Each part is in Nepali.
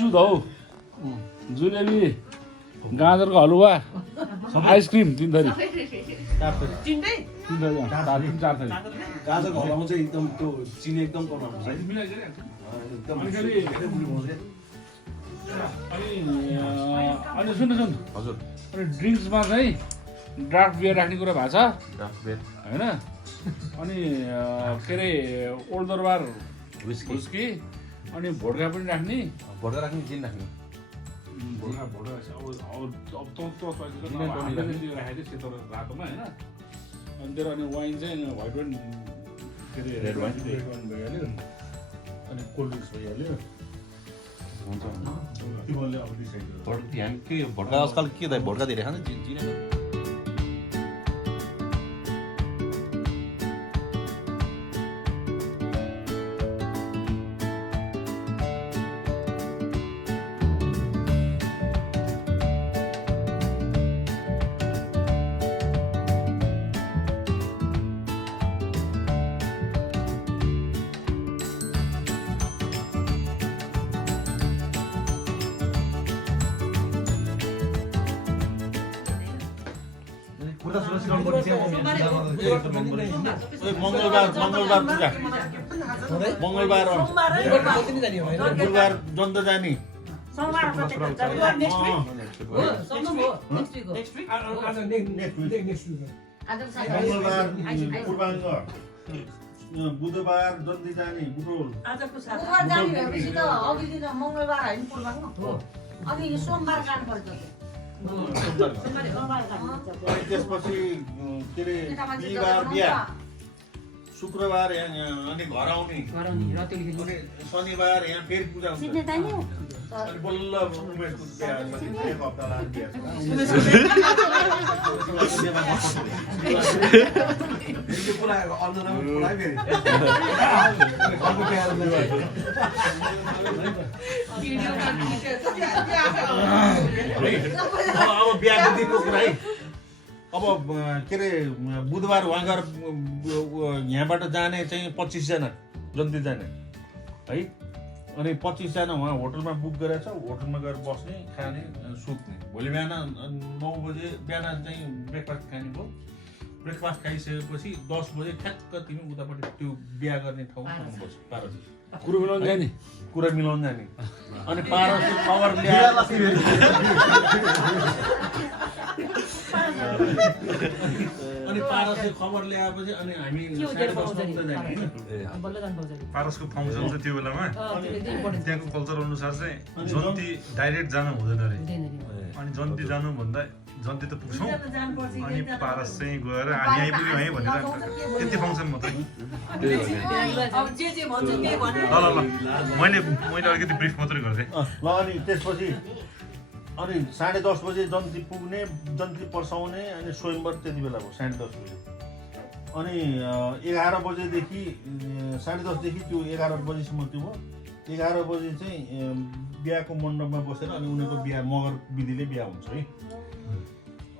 सुध हौ जुलेबी गाजरको हलुवा आइसक्रिम 3 थरी 3 थरी 4 थरी गाजरको हलुवामा चाहिँ एकदम त्यो चिनी एकदम कम हुन्छ अनि सुन हजुर अनि ड्रिङ्क्समा चाहिँ ड्राफ्ट बियर राख्ने कुरा भएको छ ड्राफ्ट बेयर होइन अनि के अरे ओल्ड दरबार विस्की अनि भोड्का पनि राख्ने भोडका राख्ने जिन राख्ने भोड्का अब राखेको सेतो रातोमा होइन अनि तेरो अनि वाइन चाहिँ व्हाइट वाइन के अरे रेड वाइन भइहाल्यो अनि कोल्ड ड्रिङ्क्स भइहाल्यो हुन्छ तिमीहरूले अब डिसाइड गर ध्यान के भोडका आजकल के दाइ भोडका धेरै खान्छ जिन मंगलबार पूजा मंगलबार गुरुबार जनता जाने मंगलबार पूर्वांग बुधबार जल्दी जाने बुटोल मंगलबार होइन पूर्वांग अनि सोमबार काट्नुपर्छ त्यसपछि के अरे बिहिबार बिहा शुक्रबार यहाँ अनि घर आउने अनि शनिबार यहाँ फेरि पूजा हुन्छ अनि बल्ल उमेशको बिहा एक हप्ता लाग्छ अब बिहाको दिनको कुरा है अब के अरे बुधबार वहाँ गएर यहाँबाट जाने चाहिँ 25 जना जन्ती जाने है अनि 25 जना वहाँ होटलमा बुक गरेर छ होटलमा गएर बस्ने खाने सुत्ने भोलि बिहान 9 बजे बिहान चाहिँ ब्रेकफास्ट खाने भयो ब्रेकफास्ट खाइसकेपछि 10 बजे ठ्याक्क तिमी उतापट्टि त्यो बिहा गर्ने ठाउँमा पुग्नुपर्छ पारसी कुरो मिलाउनु जाने कुरा मिलाउनु जाने अनि पारसी खबर ल्याएर अनि पारसले खबर ल्याएपछि अनि हामी 10:30 बजे जाने पारसको फङ्सन चाहिँ त्यो बेलामा त्यहाँको कल्चर अनुसार चाहिँ जन्ती डाइरेक्ट जानु हुँदैन अरे अनि जन्ती जानु भन्दा जन्ती त पुग्छौँ अनि पारस चाहिँ गएर हामी आइपुग्यौँ है भनेर त्यति फङ्सन मात्रै ल मैले अलिकति ब्रिफ मात्रै गरिदिएँ ल अनि त्यसपछि अनि 10:30 बजे जन्ती पुग्ने जन्ती पर्साउने अनि स्वयंवर त्यति बेला भयो 10:30 बजे अनि 11 बजेदेखि 10:30 देखि त्यो 11 बजेसम्म त्यो भयो 11 बजे चाहिँ बिहाको मण्डपमा बसेर अनि उनीहरूको बिहा मगर विधिले बिहा हुन्छ है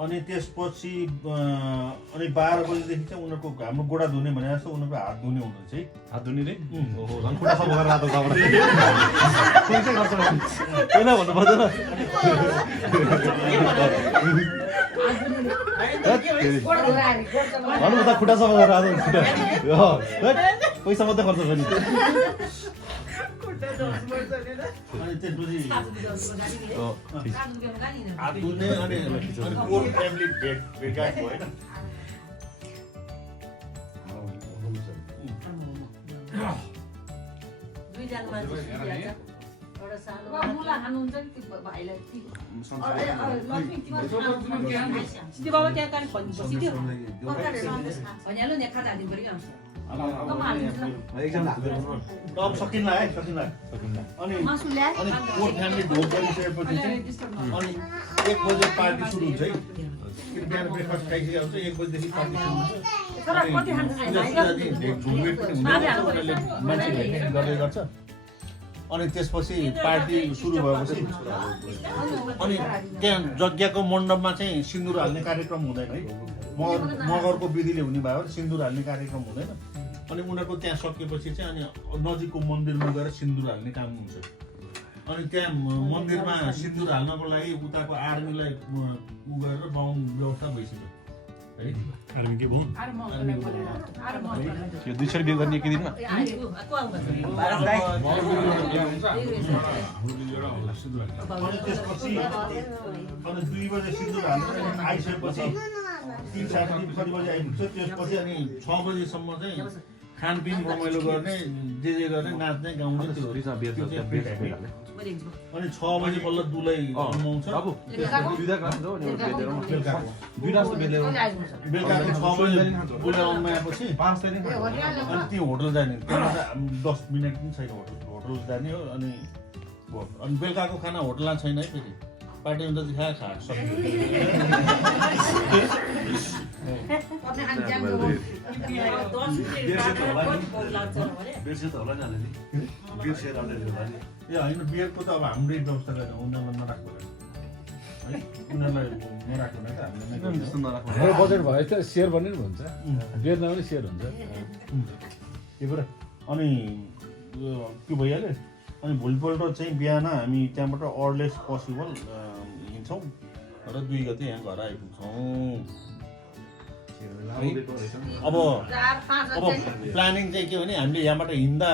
अनि त्यसपछि अनि 12 बजेदेखि चाहिँ उनीहरूको हाम्रो गोडा धुने भने जस्तो उनीहरूको हात धुने हुनुहुन्छ है हात धुने रे ओहो झन्कुटा सब गरेर रातो गाबाट कुन चाहिँ गर्छ होइन भन्नु पर्दैन भन्नु त खुट्टा सफा गरेर रातो पैसा मात्रै खर्च गर्ने अनि त्यसपछि हात धुने अनि कोर फ्यामिली भेटघाट भयो होइन मुला खानुहुन्छ नि त्यो भाइलाई अब सकिन्ला है सकिन्ला अनि कोर फ्यामिली ढोक गरिसकेपछि चाहिँ अनि 1 बजे पार्टी सुरु हुन्छ है बिहान ब्रेकफास्ट खाइसकेको हुन्छ 1 बजेदेखि पार्टी सुरु हुन्छ मान्छे भेट्ने गर्दै गर्छ अनि त्यसपछि पार्टी सुरु भएपछि अनि त्यहाँ यज्ञको मण्डपमा चाहिँ सिन्दुर हाल्ने कार्यक्रम हुँदैन है मगरको विधिले हुने भयो सिन्दुर हाल्ने कार्यक्रम हुँदैन अनि उनीहरूको त्यहाँ सकेपछि चाहिँ अनि नजिकको मन्दिरमा गएर सिन्दुर हाल्ने काम हुन्छ अनि त्यहाँ मन्दिरमा सिन्दुर हाल्नको लागि उताको आर्मीलाई उ गरेर बाहुन व्यवस्था भइसक्यो है आर्मी के भयो यो 200 बिहे गर्ने एक दिनमा अनि त्यसपछि अनि 2 बजे सिन्दुर हालेर आइसकेपछि 3:30 बजे आइपुग्छ त्यसपछि अनि 6 बजेसम्म चाहिँ खानपिन रमाइलो गर्ने जे गर्ने नाच्ने गाउने त्यो अनि 6 बजे बल्ल दुलै आउँछ बेलुकाको 6 बजे दुलै आउनु आएपछि 5 तारिक अनि त्यो होटल जाने त्यहाँ 10 मिनट पनि छैन होटल जाने हो अनि बेलुकाको खाना होटलमा छैन है फेरि पार्टी हुन्छ खा होइन बियरको त अब हाम्रै व्यवस्था गरेर उनीहरूलाई नराख्नु है उनीहरूलाई नराख्नु त हाम्रो बजेट भयो त सेयर पनि हुन्छ बेच्दा पनि सेयर हुन्छ त्यो कुरा अनि त्यो भइहाल्यो अनि भोलिपल्ट चाहिँ बिहान हामी त्यहाँबाट अर्लेस पोसिबल हिँड्छौँ र 2 गते यहाँ घर आइपुग्छौँ अब प्लानिङ चाहिँ के भने हामीले यहाँबाट हिँड्दा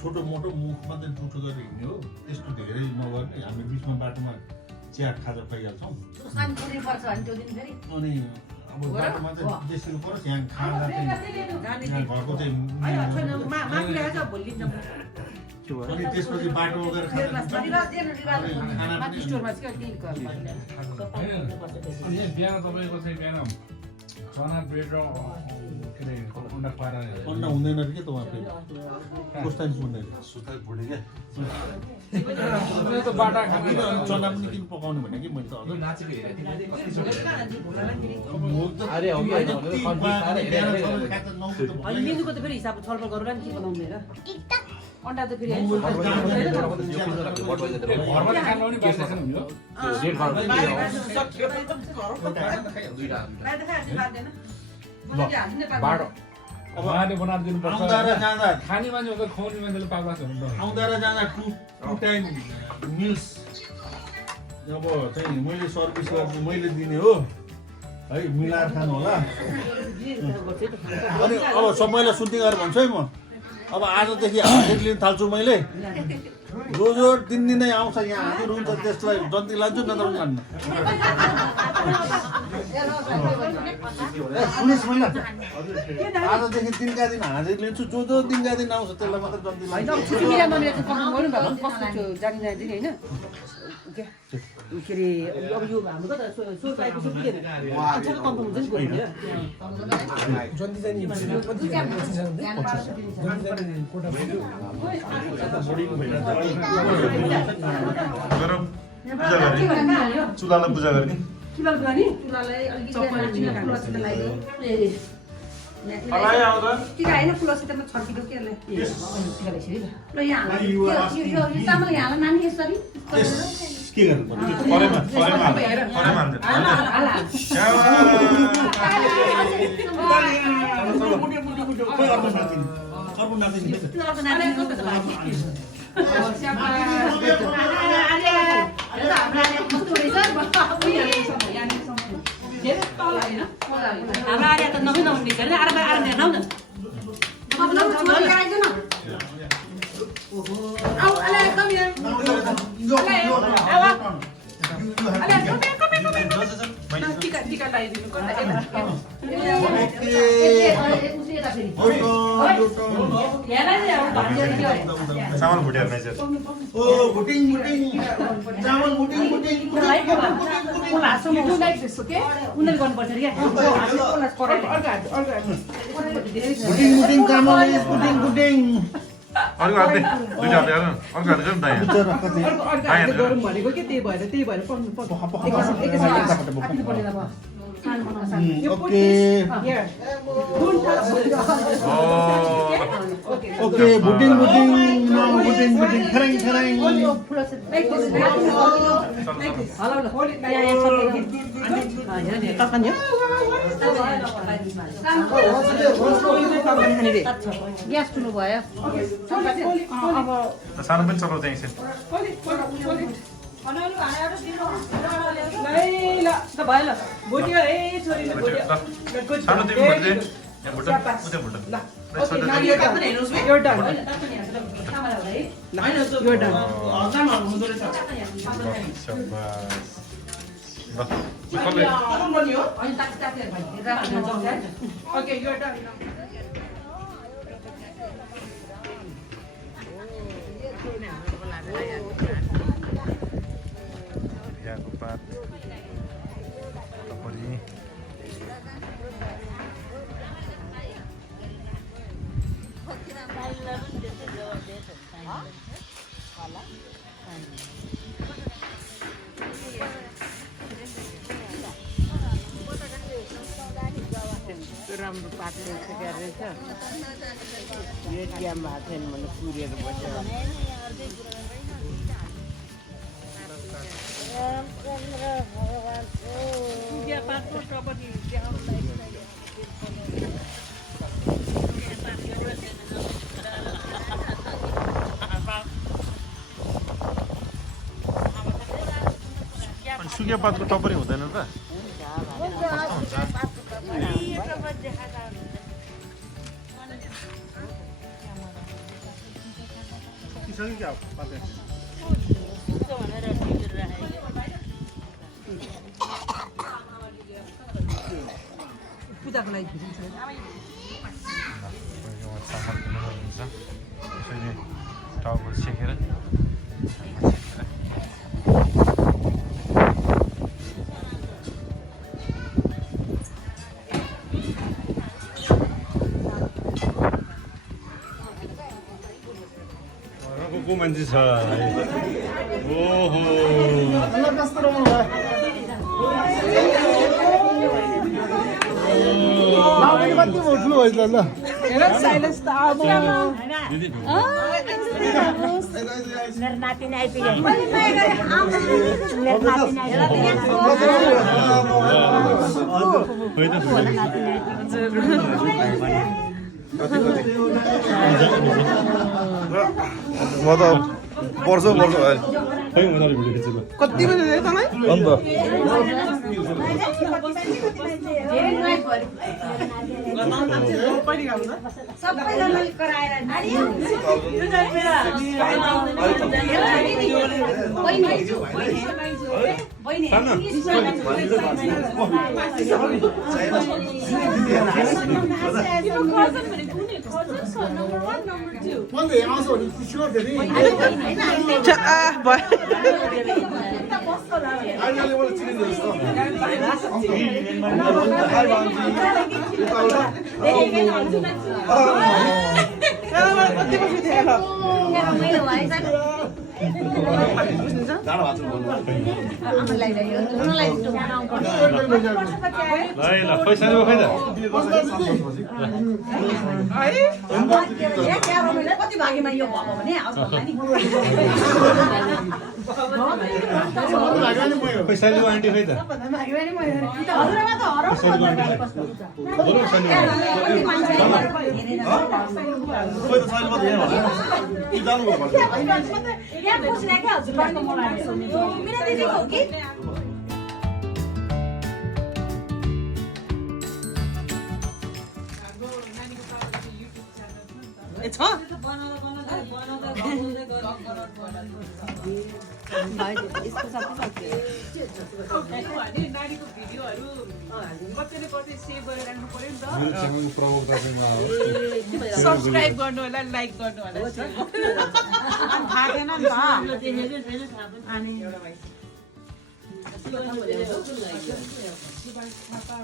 छोटो मोटो मुख मात्रै टुटो गरेर हिँड्ने हो त्यस्तो धेरै नगर्ने हामीले बिचमा बाटोमा चिया खाजा पाइहाल्छौँ अनि अब बाटोमा चाहिँ जेसरी परोस् यहाँ खाँदा चाहिँ यहाँ घरको चाहिँ अनि त्यसपछि बाटो वगेर खाना बिहान तपाईँको चाहिँ बिहान चना ब्रेड र के अरे अन्डा पारा अन्डा हुँदैन कि त उहाँ फेरि कस्तो सुन्दैन सुताइ बुढी के त बाटा खाना चना पनि किन पकाउनु भने कि मैले त अझ नाचेको अरे मेनुको त फेरि हिसाब छलफल गरेर नि के बनाउने र अन्डा त फेरि घरमा खाना पनि बाहिर खानु बाटो अब उहाँले बनाएर दिनुपर्छ आउँदा र जाँदा खाने मान्छे हो त खुवाउने मान्छेले पाक्ला छ आउँदा र जाँदा टु टाइम मिल्स अब चाहिँ मैले सर्भिस गर्छु मैले दिने हो है मिलाएर खानु होला अनि अब सबैलाई सुन्ने गरेर भन्छु है म अब आजदेखि हाजिर लिन थाल्छु मैले जो दिनदिनै आउँछ यहाँ हाजिर हुन्छ त्यसलाई जन्ती लान्छु न त लान्न सुनिस् मैले आजदेखि दिनका दिन हाजिर लिन्छु जो दिनका दिन आउँछ त्यसलाई मात्र जन्ती लान्छु के अरे अब यो हाम्रो त सोल पाएको छ पुगेन अच्छा कन्फर्म हुन्छ नि जन्ती जाने चुलालाई पूजा गर्ने चुलालाई गर्ने चुलालाई टिका होइन फुलसितमा छर्किँदो के ल यहाँ चामल यहाँ नानी यसरी के गर्नु टिका लगाइदिनु चामल भुटेर नै चाहिँ ओ भुटिङ चामल भुटिङ उनीहरू गर्नुपर्छ क्या भुटिङ चामल भुटिङ अर्को हातले दुईटा हातले हेर अर्को हातले गर्नु दायाँ गरौँ भनेको के त्यही भएर ओके ओके बुटिङ खराङ ग्यास ठुलो भयो सानो पनि चलाउँछ एकछिन सानो तिमी भुट्दै यहाँ भुट्ट उतै भुट्ट याको पात टपरी राम्रो पातले सुकेर रहेछ यो ट्याम भएको छैन भने कुरेर बस्यो सुकिया पातको टपरी हुँदैन त पूजाको लागि टाउको सेकेर को मान्छे छ ओहो कति उठ्नु भएछ ल मेरो नातिनी आइपुग्यो मेरो नातिनी म त पर्छ कति बजे तपाईँ अन्त सबैजनाले कराएर कति भागेमा यो भएको भने पैसा लियो आन्टी खै त नानीको भिडियोहरू बच्चाले गर्दै सेभ गरेर राख्नु पर्यो नि त सब्सक्राइब गर्नु होला लाइक गर्नु होला थाहा थिएन नि त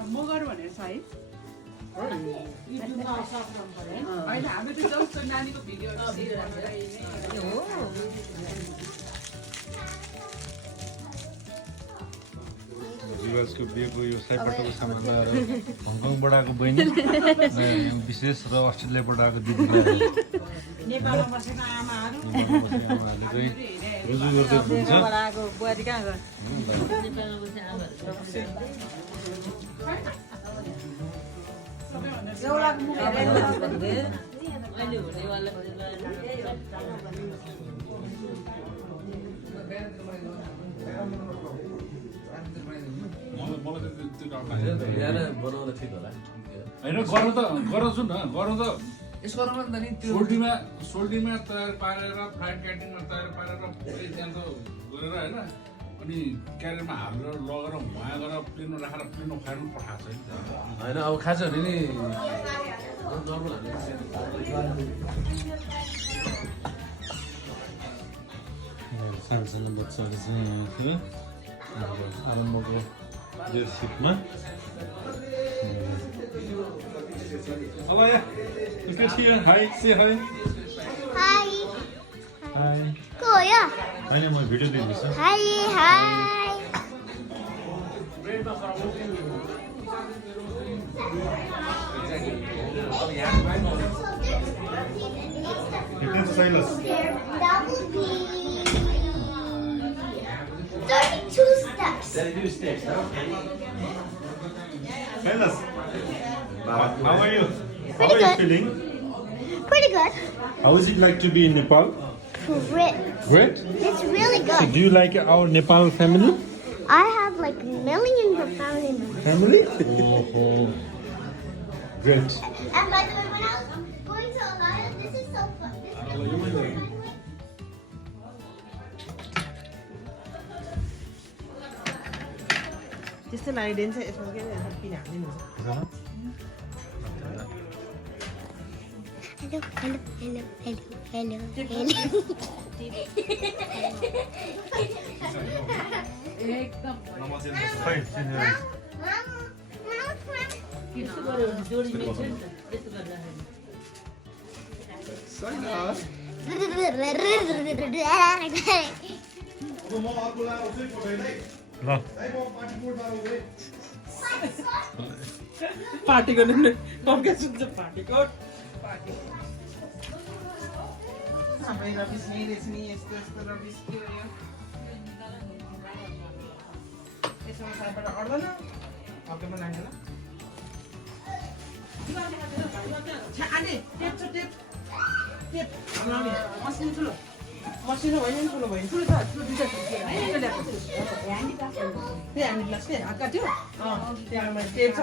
म गरौँ भनेर छ है होइन हाम्रो त्यो जस्तो नानीको भिडियोहरू सेभ गरेर युवराजको बिहेको यो सयपटकको सामान लगाएर हङकङबाट आएको बहिनी विशेष र अस्ट्रेलियाबाट आएको दिदी नेपालमा बसेका आमाहरू चाहिँ रुजु गर्दै हुन्छ आएको बुहारी कहाँ गयो एउटाको मुख हेरेर मलाई त्यो डर लाग्यो होइन गराउँछु न गरौँ त सोल्टीमा तयार पारेर फ्लाइट क्यान्टिनमा तयार पारेर त्यहाँ गरेर होइन अनि क्यारियरमा हालेर लगेर भुवा गरेर प्लेनमा राखेर प्लेनमा खुवाएर पठाएको छ नि त होइन अब खास भने नि सानसानो बच्चाहरू चाहिँ यहाँ आरम्भको लिडरसिपमा Hello, is this here? Hi, say hi. Hi. High को हो यो? होइन म भिडियो दिँदैछु high high. It's Silas. Double B. 32 steps. Silas, how are you? Pretty good. Feeling? Pretty good. How is it like to be in Nepal? Great. Great. It's really good. Do you like our Nepal family? I have like millions of family members. Family? Oh, great. And by the way, when I was going to Alaya, this is so fun. This is so fun. त्यस्तो लगाइदिन्छ यसमा के किन हालिदिनु Hello, hello, hello, hello, hello, hello. Fine, त्यस्तो गऱ्यो भने जोडी मिल्छ नि त त्यस्तो गर्दाखेरि ल पार्टी गर्ने कम्के सुन्छ पार्टीको सबै रबिस नै रहेछ नि यस्तो यस्तो रबिस के हो यो यसमा साइडबाट अड्दैन हप्तामा लाग्दैन आन्टी टेप छ टेप टेप लाउने मसिनो ठुलो मसिनो होइन नि ठुलो भयो ठुलो छ ठुलो दुईटा ल्याएको त्यही हामी ग्लास के हात काट्यो त्यहाँ टेप छ